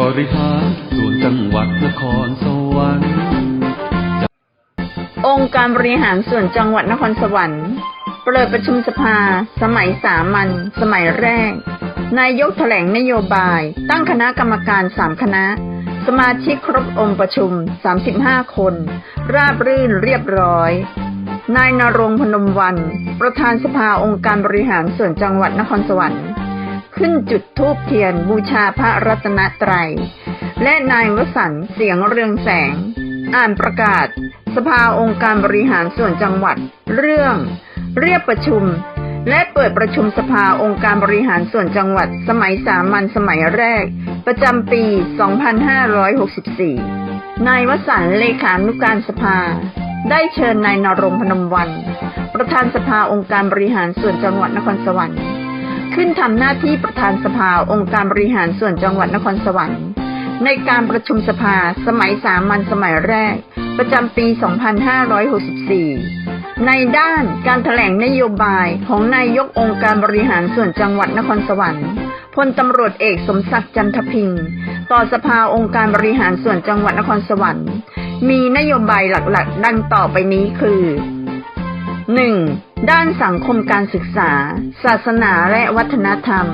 บริหารส่วนจังหวัดนครสวรรค์ องค์การบริหารส่วนจังหวัดนครสวรรค์ เปิดประชุมสภา สมัยสามัญสมัยแรก นายกแถลงนโยบาย ตั้งคณะกรรมการสามคณะ สมาชิกครบองค์ประชุม 35 คน ราบรื่นเรียบร้อยนายนรงพนมวัน ประธานสภาองค์การบริหารส่วนจังหวัดนครสวรรค์ ขึ้นจุดธูปเทียนบูชาพระรัตนตรัย และนายวสันเสียงเรืองแสง อ่านประกาศ สภาองค์การบริหารส่วนจังหวัด เรื่อง เรียกประชุม และเปิดประชุมสภาองค์การบริหารส่วนจังหวัด สมัยสามัญสมัยแรก ประจำปี 2564 นายวสันเลขานุการสภา ได้เชิญนายนรงพนมวัน ประธานสภาองค์การบริหารส่วนจังหวัดนครสวรรค์ ขึ้นทำหน้าที่ประธานสภาองค์การบริหารส่วนจังหวัดนครสวรรค์ ในการประชุมสภาสมัยสามัญสมัยแรก ประจำปี 2564 ในด้านการถแถลงนโยบายของนายกองค์การบริหารส่วนจังหวัดนครสวรรค์พลตำรวจเอกสมศักดิ์จันทพิงต่อสภาองค์การบริหารส่วนจังหวัดนครสวรรค์ มีนโยบายหลักๆ ดังต่อไปนี้คือ 1. ด้านสังคมการศึกษา ศาสนาและวัฒนธรรม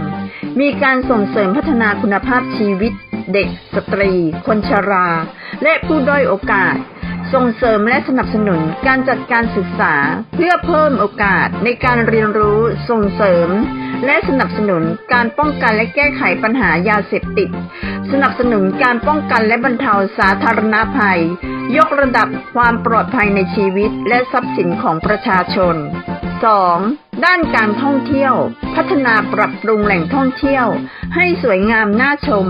มีการส่งเสริมพัฒนาคุณภาพชีวิต เด็ก สตรี คนชรา และผู้ด้อยโอกาส ส่งเสริมและสนับสนุนการจัดการศึกษา เพื่อเพิ่มโอกาสในการเรียนรู้ ส่งเสริม และสนับสนุนการป้องกันและแก้ไขปัญหายาเสพติด สนับสนุนการป้องกันและบรรเทาสาธารณภัย ยกระดับความปลอดภัยในชีวิตและทรัพย์สินของประชาชน 2. ด้านการท่องเที่ยว พัฒนาปรับปรุงแหล่งท่องเที่ยว ให้สวยงามน่าชม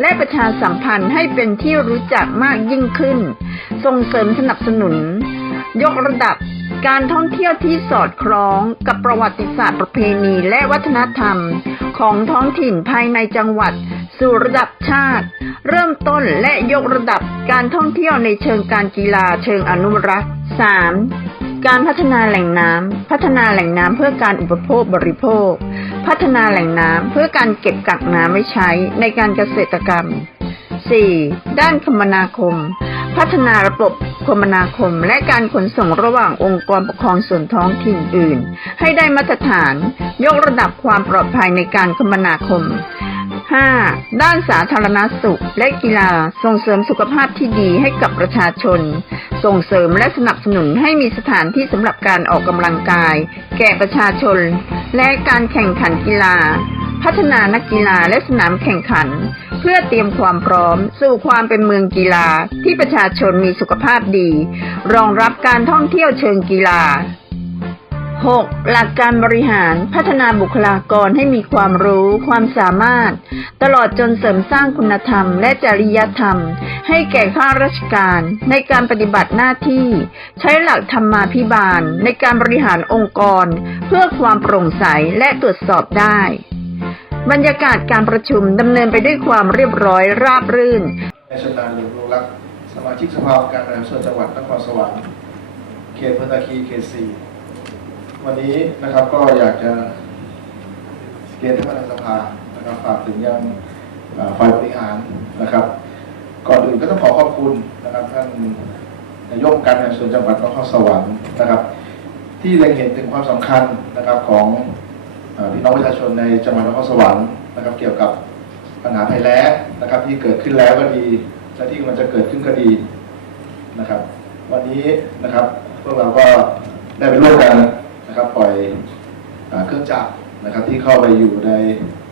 และประชาสัมพันธ์ให้เป็นที่รู้จักมากยิ่งขึ้น ส่งเสริมสนับสนุน ยกระดับการท่องเที่ยวที่สอดคล้องกับประวัติศาสตร์ประเพณีและวัฒนธรรม ของท้องถิ่นภายในจังหวัด สู่ระดับชาติ เริ่มต้นและยกระดับการท่องเที่ยวในเชิงการกีฬาเชิงอนุรักษ์ 3. การพัฒนาแหล่งน้ำ พัฒนาแหล่งน้ำเพื่อการอุปโภคบริโภค พัฒนาแหล่งน้ำเพื่อการเก็บกักน้ำไว้ใช้ในการเกษตรกรรม 4. ด้านคมนาคม พัฒนาระบบคมนาคมและการขนส่งระหว่างองค์กรปกครองส่วนท้องถิ่นอื่น ให้ได้มาตรฐาน ยกระดับความปลอดภัยในการคมนาคม 5. ด้านสาธารณสุขและกีฬาส่งเสริมสุขภาพที่ดีให้กับประชาชน ส่งเสริมและสนับสนุนให้มีสถานที่สำหรับการออกกำลังกาย แก่ประชาชน และการแข่งขันกีฬา พัฒนานักกีฬาและสนามแข่งขัน เพื่อเตรียมความพร้อม สู่ความเป็นเมืองกีฬา ที่ประชาชนมีสุขภาพดี รองรับการท่องเที่ยวเชิงกีฬา 6. หลักการบริหารพัฒนาบุคลากรให้มีความรู้ ความสามารถ ตลอดจนเสริมสร้างคุณธรรม และจริยธรรม ให้แก่ข้าราชการในการปฏิบัติหน้าที่ ใช้หลักธรรมาภิบาลในการบริหารองค์กร เพื่อความโปร่งใสและตรวจสอบได้ บรรยากาศการประชุมดำเนินไปด้วยความเรียบร้อยราบรื่นนายชำนาหลวงรูรักสมาชิกสภาการบริหารส่วนจังหวัดนครสวรรค์เขตพันตาคีเขตสี่ วันนี้นะครับก็อยากจะเรียนท่านประธานสภานะครับฝากถึงยังฝ่ายบริหารนะครับ ก่อนอื่นก็ต้องขอขอบคุณนะครับท่านนายกงการบริหารส่วนจังหวัดนครสวรรค์นะครับ ที่เล็งเห็นถึงความสำคัญนะครับของอพี่น้องประชาชนในจังหวัดนครสวรรค์นะครับ เกี่ยวกับปัญหาภัยแล้งนะครับ ที่เกิดขึ้นแล้วก็ดีและที่มันจะเกิดขึ้นก็ดีนะครับ วันนี้นะครับพวกเราก็ได้ไปร่วมกัน นะครับปล่อยอเครื่องจักรนะครับที่เข้าไปอยู่ใน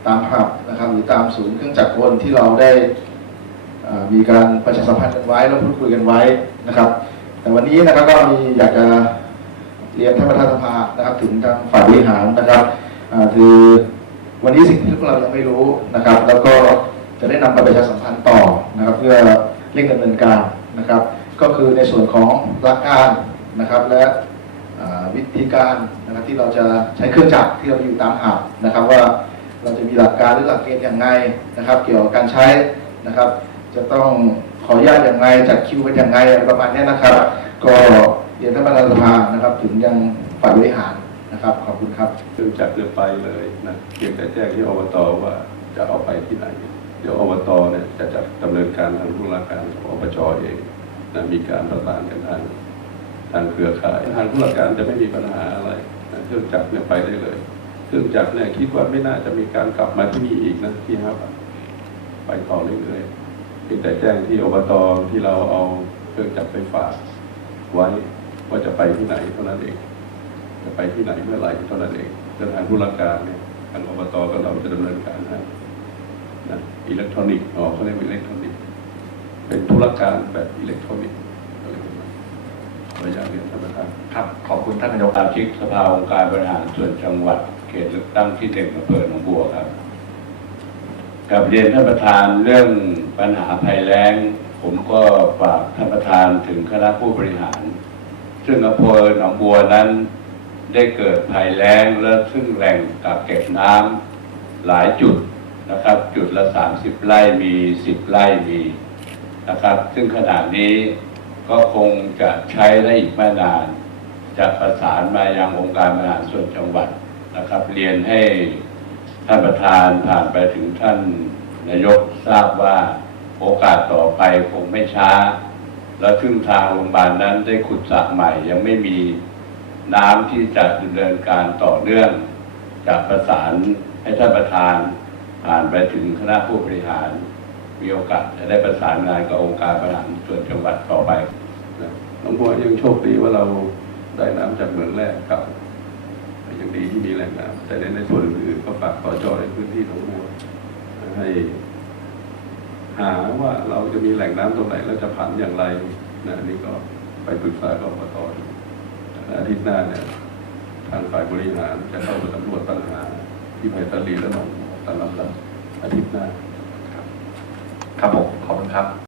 ตามผับนะครับหรือตามศูนย์เครื่องจักรกลที่เราได้มีการประชาสัมพันธ์กันไว้แล้วพูดคุยกันไว้นะครับ แต่วันนี้นะครับก็มีอยากจะเรียนท่านประธานสภานะครับ ถึงทางฝ่ายบริหารนะครับคือวันนี้สิ่งที่พวกเรายังไม่รู้นะครับ แล้วก็จะได้นำไปประชาสัมพันธ์ต่อนะครับ เพื่อเร่งดำเนินการนะครับ ก็คือในส่วนของหลักการนะครับและ วิธีการนะครับที่เราจะใช้เครื่องจักรที่เราอยู่ตามหาดนะครับว่าเราจะมีหลักการหรือหลักเกณฑ์อย่างไรนะครับ เกี่ยวกับการใช้นะครับ จะต้องขออนุญาตอย่างไรจัดคิวเป็นอย่างไรอะไรประมาณนี้นะครับ ก็เรียนท่านประธานสภานะครับ ถึงยังฝ่ายบริหารนะครับขอบคุณครับเครื่องจักรเรือไปเลยนะเพียงแต่แจ้งที่อบตว่าจะเอาไปที่ไหน เดี๋ยวอบตเนี่ยจะจัดดำเนินการทางธุรการของอบจเองนะมีการประสานกันทาง ทางเครือข่าย ทางธุรการจะไม่มีปัญหาอะไรเครื่องจักรเนี่ยไปได้เลยเครื่องจักรเนี่ยคิดว่าไม่น่าจะมีการกลับมาที่นี่อีกนะที่ครับ ไปต่อเรื่อยๆเพียงแต่แจ้งที่อบตที่เราเอาเครื่องจักรไปฝากไว้ว่าจะไปที่ไหนเท่านั้นเอง จะไปที่ไหนเมื่อไหร่เท่านั้นเองเรื่องทางธุรการเนี่ยทางอบตก็เราจะดำเนินการให้นะอิเล็กทรอนิกส์อ๋อเขาเรียกว่าอิเล็กทรอนิกส์เป็นธุรการแบบอิเล็กทรอนิกส์อะไรประมาณนี้ข ออนุญาตเรียนท่านประธานครับขอบคุณท่านนายกสมาชิกสภาองค์การบริหารส่วนจังหวัด เขตเลือกตั้งที่หนึ่งอำเภอหนองบัวครับกับเรียนท่านประธานเรื่องปัญหาภัยแล้ง ผมก็ฝากท่านประธานถึงคณะผู้บริหาร ซึ่งอำเภอหนองบัวนั้นได้เกิดภัยแล้งและซึ่งแหล่งกักเก็บน้ำหลายจุดนะครับ จุดละ 30 ไร่มี 10 ไร่มีนะครับ ซึ่งขณะนี้ ก็คงจะใช้ได้อีกไม่นาน จะประสานมายังองค์การบริหารส่วนจังหวัดนะครับ เรียนให้ท่านประธานผ่านไปถึงท่านนายกทราบว่าโอกาสต่อไปคงไม่ช้า แล้วซึ่งทางโรงพยาบาลนั้นได้ขุดสระใหม่ ยังไม่มีน้ำที่จะดำเนินการต่อเนื่องจะประสานให้ท่านประธานผ่านไปถึงคณะผู้บริหาร มีโอกาสจะได้ประสานงานกับองค์การบริหารส่วนจังหวัดต่อไปนะหนองบัวยังโชคดีว่าเราได้น้ำจากเหมืองแร่ก่ายังดีที่มีแหล่งน้ำแต่ในในส่วนอื่นๆก็ฝากปจในพื้นที่หนองบัวให้หาว่าเราจะมีแหล่งน้ำตรงไหนแล้วจะผันอย่างไรนะอันนี้ก็ไปปรึกษากับอบตอยอาทิตย์หน้าเนี่ยทางฝ่ายบริหารจะเข้าไปสำรวจปัญหาที่ไผ่ตะลีและหนองบัวตามลำดับอาทิตย์หน้า ครับผมขอบคุณครับ